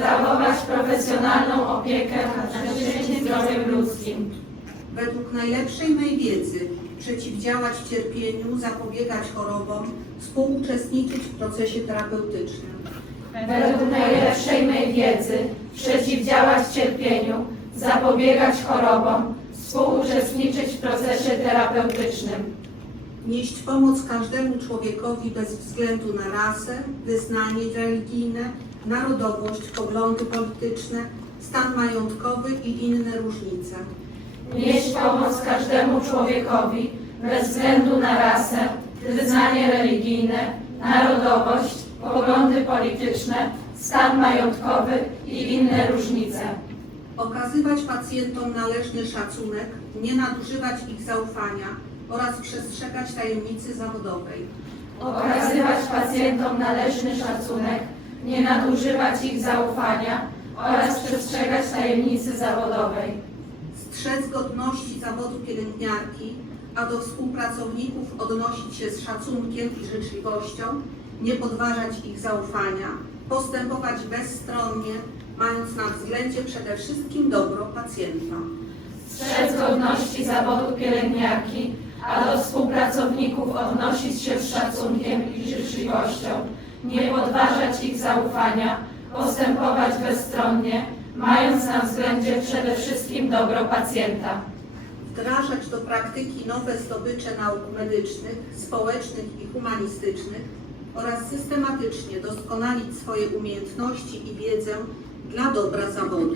sprawować profesjonalną opiekę nad życiem i zdrowiem ludzkim, według najlepszej mej wiedzy przeciwdziałać cierpieniu, zapobiegać chorobom, współuczestniczyć w procesie terapeutycznym, według najlepszej mej wiedzy przeciwdziałać cierpieniu, zapobiegać chorobom, współuczestniczyć w procesie terapeutycznym, nieść pomoc każdemu człowiekowi bez względu na rasę, wyznanie religijne, narodowość, poglądy polityczne, stan majątkowy i inne różnice. nieść pomoc każdemu człowiekowi bez względu na rasę, wyznanie religijne, narodowość, poglądy polityczne, stan majątkowy i inne różnice. Okazywać pacjentom należny szacunek, nie nadużywać ich zaufania oraz przestrzegać tajemnicy zawodowej. Okazywać pacjentom należny szacunek, nie nadużywać ich zaufania oraz przestrzegać tajemnicy zawodowej. Strzec godności zawodu pielęgniarki, a do współpracowników odnosić się z szacunkiem i życzliwością, nie podważać ich zaufania, postępować bezstronnie, mając na względzie przede wszystkim dobro pacjenta. Strzec godności zawodu pielęgniarki, a do współpracowników odnosić się z szacunkiem i życzliwością, nie podważać ich zaufania, postępować bezstronnie, mając na względzie przede wszystkim dobro pacjenta. Wdrażać do praktyki nowe zdobycze nauk medycznych, społecznych i humanistycznych oraz systematycznie doskonalić swoje umiejętności i wiedzę dla dobra zawodu.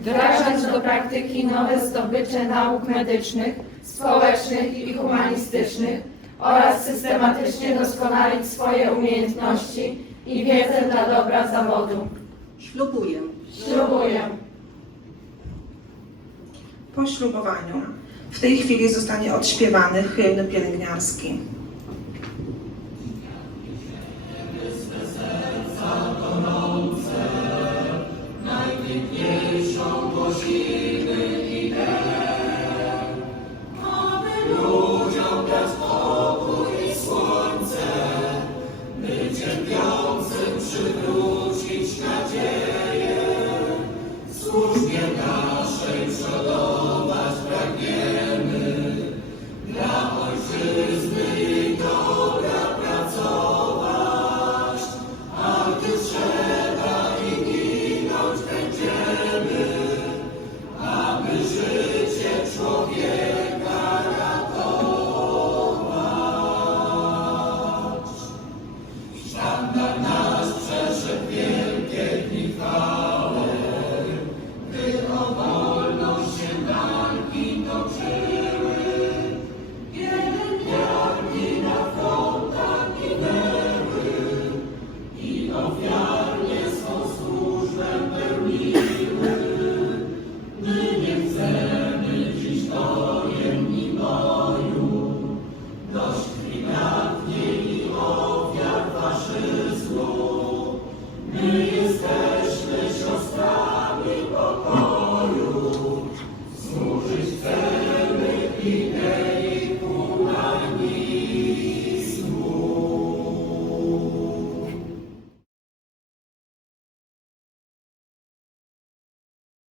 Wdrażać do praktyki nowe zdobycze nauk medycznych, społecznych i humanistycznych oraz systematycznie doskonalić swoje umiejętności i wiedzę dla dobra zawodu. Ślubuję. Ślubuję. Po ślubowaniu w tej chwili zostanie odśpiewany hymn pielęgniarski. Cierpiącym przywrócić